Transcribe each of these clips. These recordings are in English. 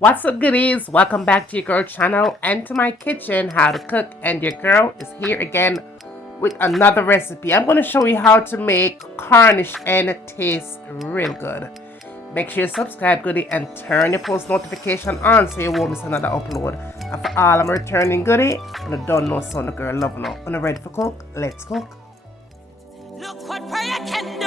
What's up, goodies? Welcome back to your girl channel and to my kitchen, how to cook. And your girl is here again with another recipe. I'm going to show you how to make Cornish hen taste real good. Make sure you subscribe, goodie, and turn your post notification on so you won't miss another upload. And for all I'm returning goodie, and I don't know son of girl love now. When I'm ready for cook, let's cook. Look what prayer can do.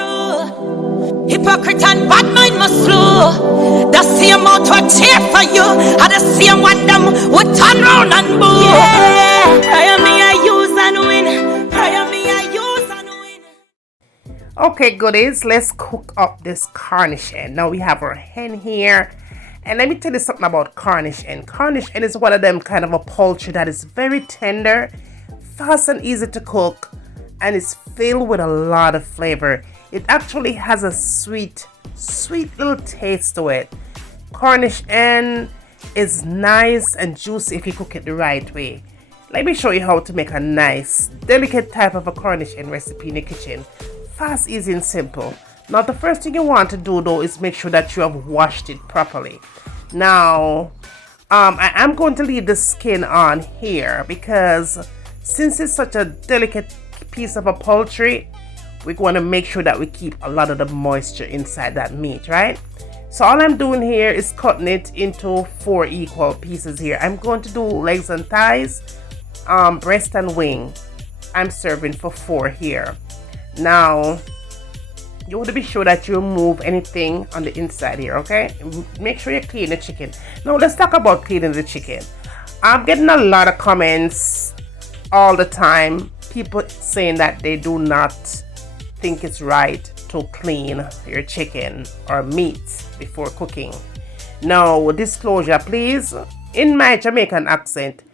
Hypocrite and bad mind must flow. The same mouth will cheer for you, and the same one them would turn round and boo. Yeah, prayer me I use and win. Prayer me I use and win. Okay, goodies, let's cook up this Cornish hen. Now we have our hen here. And let me tell you something about Cornish hen. Cornish hen is one of them kind of a poultry that is very tender, fast and easy to cook, and it's filled with a lot of flavor. It actually has a sweet little taste to it. Cornish hen is nice and juicy if you cook it the right way. Let me show you how to make a nice, delicate type of a Cornish hen recipe in the kitchen. Fast, easy, and simple. Now, the first thing you want to do though is make sure that you have washed it properly. Now, I am going to leave the skin on here because since it's such a delicate piece of a poultry, we want to make sure that we keep a lot of the moisture inside that meat, right? So all I'm doing here is cutting it into 4 equal pieces here. I'm going to do legs and thighs, breast and wing. I'm serving for 4 here. Now you want to be sure that you remove anything on the inside here, okay? Make sure you clean the chicken. Now let's talk about cleaning the chicken. I'm getting a lot of comments all the time, people saying that they do not think it's right to clean your chicken or meat before cooking. Now, disclosure please, in my Jamaican accent,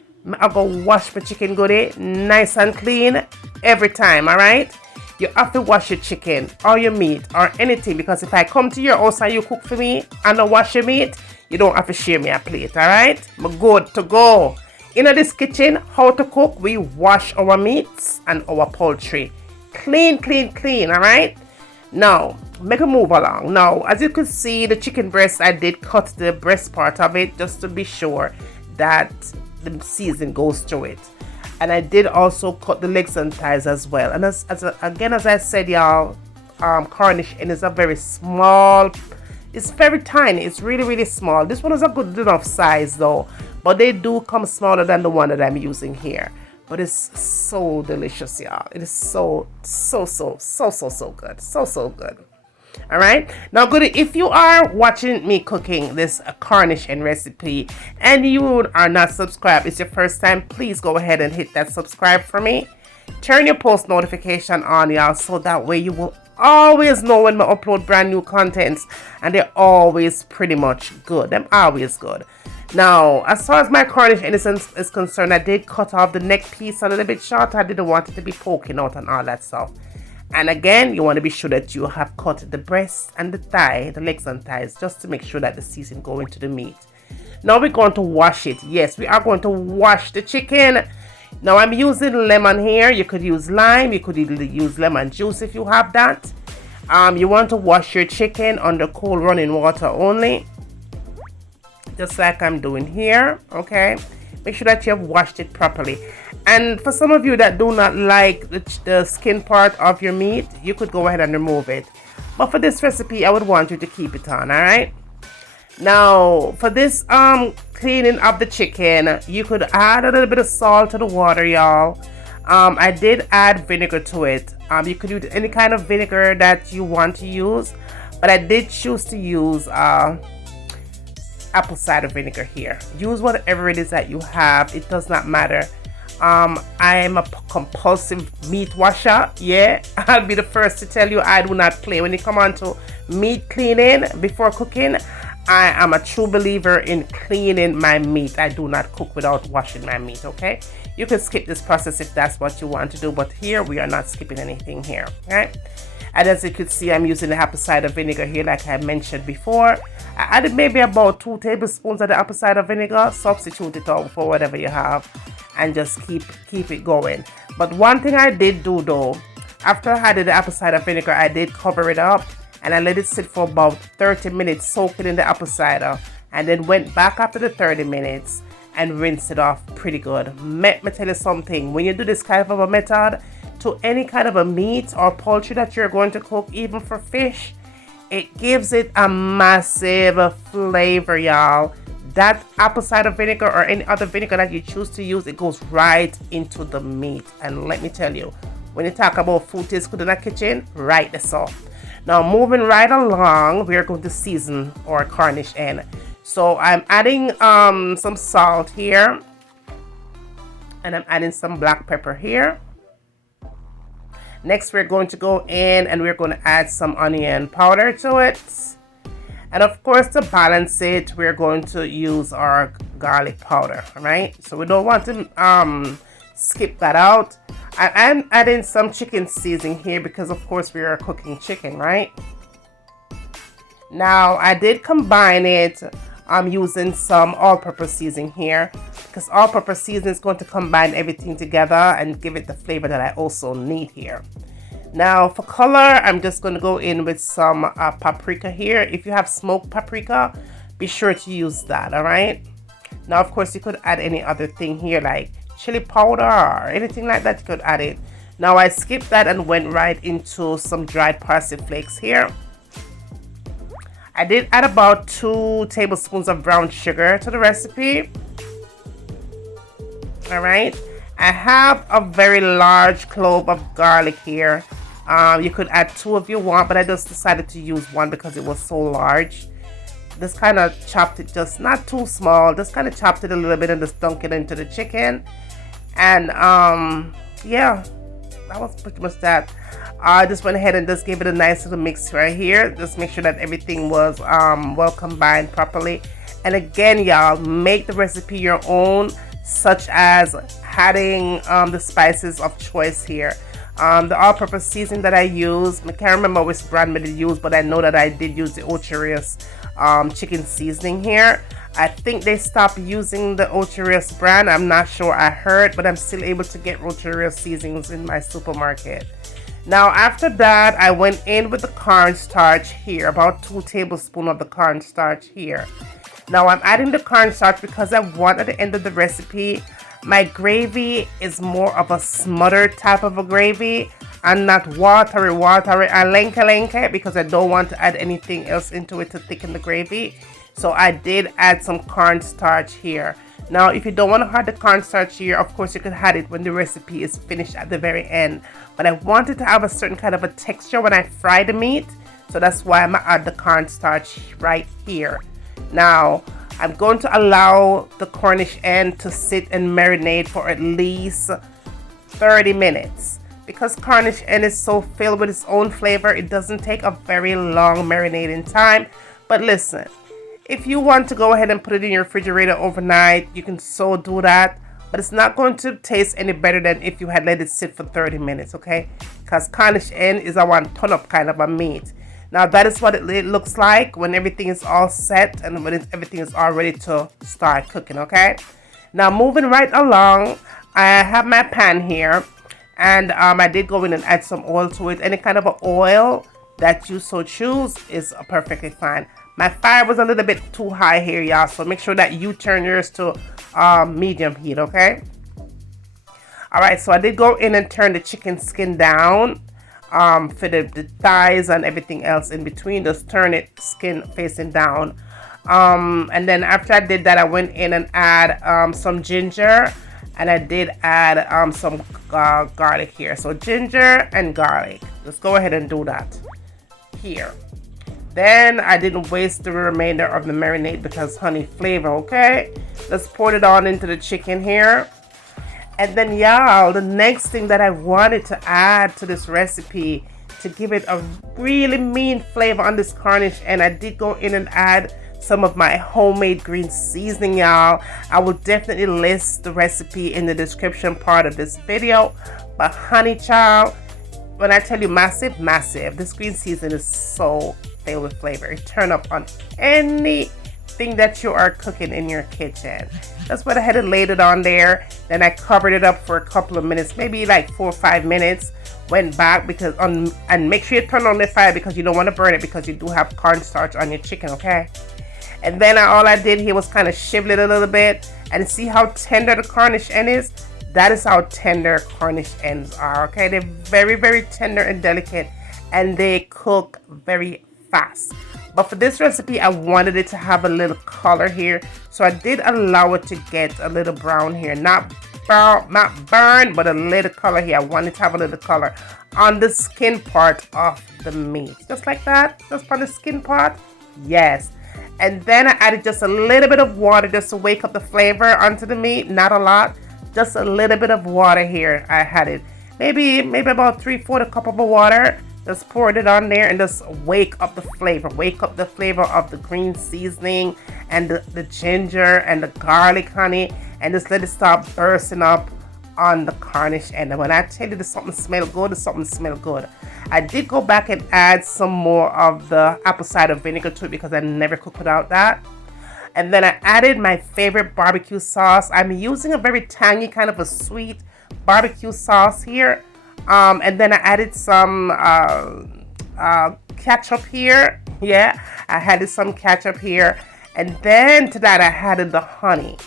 I go wash my chicken goodie nice and clean every time, all right? You have to wash your chicken or your meat or anything, because if I come to your house and you cook for me and I wash your meat, you don't have to share me a plate, all right? I'm good to go. In this kitchen, how to cook, we wash our meats and our poultry clean, all right? Now make a move along. Now, as you can see, the chicken breast, I did cut the breast part of it just to be sure that the seasoning goes through it. And I did also cut the legs and thighs as well. And as I said, y'all, Cornish hen is a very small, it's very tiny, it's really small. This one is a good enough size though, but they do come smaller than the one that I'm using here. But it's so delicious, y'all. It is so good. So good. All right. Now, good. If you are watching me cooking this Cornish hen recipe and you are not subscribed, it's your first time, please go ahead and hit that subscribe for me. Turn your post notification on, y'all, so that way you will always know when I upload brand new contents, and they're always pretty much good. They're always good. Now, as far as my Cornish hen is concerned, I did cut off the neck piece a little bit short. I didn't want it to be poking out and all that stuff. And again, you want to be sure that you have cut the breast and the thigh, the legs and thighs, just to make sure that the seasoning go into the meat. Now we're going to wash it. Yes, we are going to wash the chicken. Now I'm using lemon here. You could use lime. You could either use lemon juice if you have that. You want to wash your chicken under cold running water only, just like I'm doing here, okay? Make sure that you have washed it properly. And for some of you that do not like the skin part of your meat, you could go ahead and remove it. But for this recipe, I would want you to keep it on, all right? Now, for this cleaning of the chicken, you could add a little bit of salt to the water, y'all. I did add vinegar to it. You could use any kind of vinegar that you want to use, but I did choose to use apple cider vinegar here. Use whatever it is that you have. It does not matter. I am a compulsive meat washer. Yeah, I'll be the first to tell you I do not play when it comes on to meat cleaning before cooking. I am a true believer in cleaning my meat. I do not cook without washing my meat, okay? You can skip this process if that's what you want to do, but here we are not skipping anything here, okay? And as you can see, I'm using the apple cider vinegar here like I mentioned before. I added maybe about 2 tablespoons of the apple cider vinegar. Substitute it out for whatever you have and just keep it going. But one thing I did do though, after I added the apple cider vinegar, I did cover it up and I let it sit for about 30 minutes, soaking in the apple cider. and then went back after the 30 minutes and rinsed it off pretty good. Let me tell you something, when you do this kind of a method to any kind of a meat or poultry that you're going to cook, even for fish, it gives it a massive flavor, y'all. That apple cider vinegar or any other vinegar that you choose to use, it goes right into the meat. And let me tell you, when you talk about food tastes good in the kitchen, right this up. Now moving right along, we are going to season our Cornish hen. So I'm adding some salt here, and I'm adding some black pepper here. Next, we're going to go in and we're going to add some onion powder to it. And of course, to balance it, we're going to use our garlic powder, right? So we don't want to skip that out. I'm adding some chicken seasoning here because of course we are cooking chicken, right? Now, I did combine it. I'm using some all-purpose seasoning here because all-purpose seasoning is going to combine everything together and give it the flavor that I also need here. Now for color, I'm just going to go in with some paprika here. If you have smoked paprika, be sure to use that, all right? Now, of course, you could add any other thing here like chili powder or anything like that, you could add it. Now I skipped that and went right into some dried parsley flakes here. I did add about 2 tablespoons of brown sugar to the recipe. All right. I have a very large clove of garlic here. You could add 2 if you want, but I just decided to use 1 because it was so large. Just kind of chopped it, just not too small, just kind of chopped it a little bit and just dunk it into the chicken. And yeah, that was pretty much that. I just went ahead and just gave it a nice little mix right here. Just make sure that everything was well combined properly. And again, y'all, make the recipe your own, such as adding the spices of choice here. The all-purpose seasoning that I use, I can't remember which brand I did use, but I know that I did use the Ocherius chicken seasoning here. I think they stopped using the Ocherius brand. I'm not sure, I heard, but I'm still able to get Ocherius seasonings in my supermarket. Now after that, I went in with the cornstarch here, about 2 tablespoons of the cornstarch here. Now I'm adding the cornstarch because I want at the end of the recipe, my gravy is more of a smothered type of a gravy and not watery and lenke because I don't want to add anything else into it to thicken the gravy. So I did add some cornstarch here. Now, if you don't want to add the cornstarch here, of course you can add it when the recipe is finished at the very end. But I wanted to have a certain kind of a texture when I fry the meat. So that's why I'm going to add the cornstarch right here. Now, I'm going to allow the Cornish hen to sit and marinate for at least 30 minutes. Because Cornish hen is so filled with its own flavor, it doesn't take a very long marinating time. But listen, if you want to go ahead and put it in your refrigerator overnight, you can so do that. But it's not going to taste any better than if you had let it sit for 30 minutes, okay? Because Cornish hen is a one ton up kind of a meat. Now that is what it looks like when everything is all set and when everything is all ready to start cooking, okay? Now moving right along, I have my pan here and I did go in and add some oil to it. Any kind of a oil that you so choose is perfectly fine. My fire was a little bit too high here, y'all, so make sure that you turn yours to medium heat, okay? All right, so I did go in and turn the chicken skin down. For the thighs and everything else in between, just turn it skin facing down. And then after I did that, I went in and add some ginger, and I did add some garlic here. So ginger and garlic, just go ahead and do that here. Then I didn't waste the remainder of the marinade because honey flavor, okay? Let's pour it on into the chicken here. And then y'all, the next thing that I wanted to add to this recipe to give it a really mean flavor on this Cornish, and I did go in and add some of my homemade green seasoning, y'all. I will definitely list the recipe in the description part of this video. But honey child, when I tell you massive, this green seasoning is so filled with flavor. It turn up on anything that you are cooking in your kitchen. That's what I had laid it on there. Then I covered it up for a couple of minutes, maybe like 4 or 5 minutes. Went back because and make sure you turn on the fire because you don't want to burn it because you do have cornstarch on your chicken, okay? And then all I did here was kind of shiver it a little bit. And see how tender the Cornish hen is? That is how tender Cornish hens are, okay? They're very, very tender and delicate, and they cook very fast. But for this recipe, I wanted it to have a little color here, so I did allow it to get a little brown here. Not burn, but a little color here. I wanted to have a little color on the skin part of the meat. Just like that, just on the skin part. Yes. And then I added just a little bit of water just to wake up the flavor onto the meat. Not a lot, just a little bit of water here. I had it maybe about 3/4 cup of water. Just poured it on there and just wake up the flavor. Wake up the flavor of the green seasoning and the ginger and the garlic, honey. And just let it start bursting up on the Cornish hen. And when I tell you that something smell good, something smell good. I did go back and add some more of the apple cider vinegar to it because I never cook without that. And then I added my favorite barbecue sauce. I'm using a very tangy kind of a sweet barbecue sauce here. And then I added some ketchup here. Yeah, I added some ketchup here. And then to that I added the honey.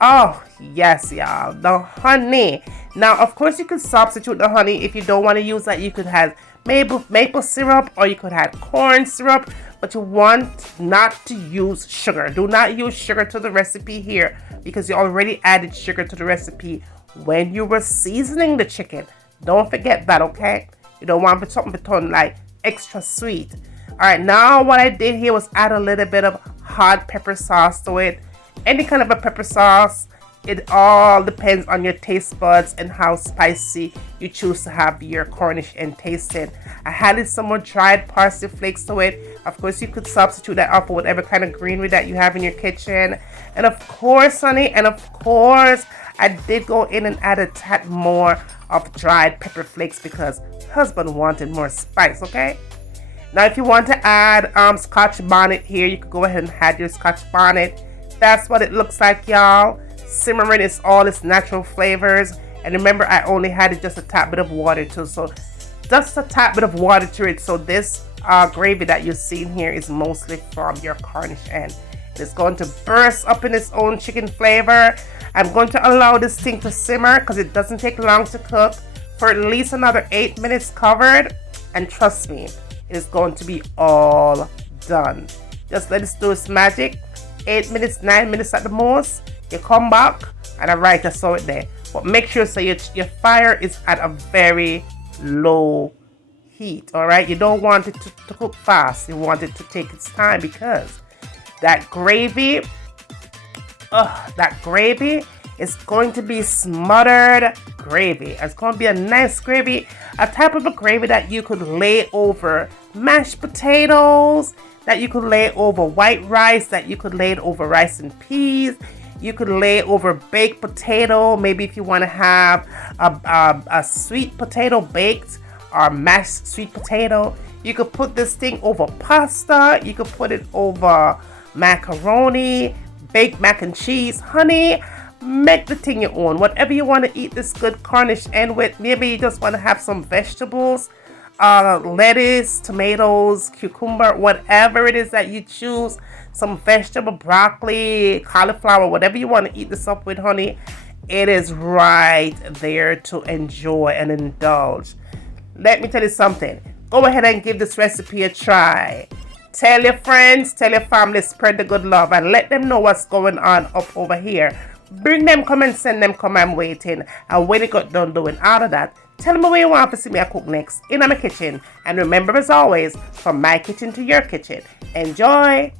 Oh, yes, y'all, the honey. Now, of course, you could substitute the honey. If you don't want to use that, you could have maple syrup, or you could have corn syrup, but you want not to use sugar. Do not use sugar to the recipe here because you already added sugar to the recipe when you were seasoning the chicken. Don't forget that, okay? You don't want something to turn like extra sweet. All right, now what I did here was add a little bit of hot pepper sauce to it. Any kind of a pepper sauce. It all depends on your taste buds and how spicy you choose to have your Cornish hen tasted. I added some more dried parsley flakes to it. Of course, you could substitute that up for whatever kind of greenery that you have in your kitchen. And of course, honey, I did go in and add a tad more of dried pepper flakes because husband wanted more spice, okay? Now, if you want to add scotch bonnet here, you could go ahead and add your scotch bonnet. That's what it looks like, y'all. Simmering is all its natural flavors. And remember, I only had just a tad bit of water too. So just a tad bit of water to it. So this gravy that you're seeing here is mostly from your Cornish hen. It's going to burst up in its own chicken flavor. I'm going to allow this thing to simmer because it doesn't take long to cook for at least another 8 minutes covered. And trust me, it is going to be all done. Just let it do its magic. 8 minutes, 9 minutes at the most. You come back and alright, I saw it there. But make sure so your fire is at a very low heat. Alright, you don't want it to cook fast. You want it to take its time because that gravy is going to be smothered gravy. It's going to be a nice gravy, a type of a gravy that you could lay over mashed potatoes, that you could lay over white rice, that you could lay it over rice and peas. You could lay over baked potato. Maybe if you want to have a sweet potato baked or mashed sweet potato. You could put this thing over pasta. You could put it over macaroni, baked mac and cheese. Honey, make the thing your own. Whatever you want to eat this good Cornish hen with. Maybe you just want to have some vegetables. Lettuce, tomatoes, cucumber, whatever it is that you choose, some vegetable, broccoli, cauliflower, whatever you want to eat this up with, honey, it is right there to enjoy and indulge. Let me tell you something. Go ahead and give this recipe a try. Tell your friends, tell your family, spread the good love, and let them know what's going on up over here. Bring them, come and send them, come, I'm waiting. And when you got done doing all of that, tell me where you want to see me cook next in my kitchen. And remember, as always, from my kitchen to your kitchen. Enjoy!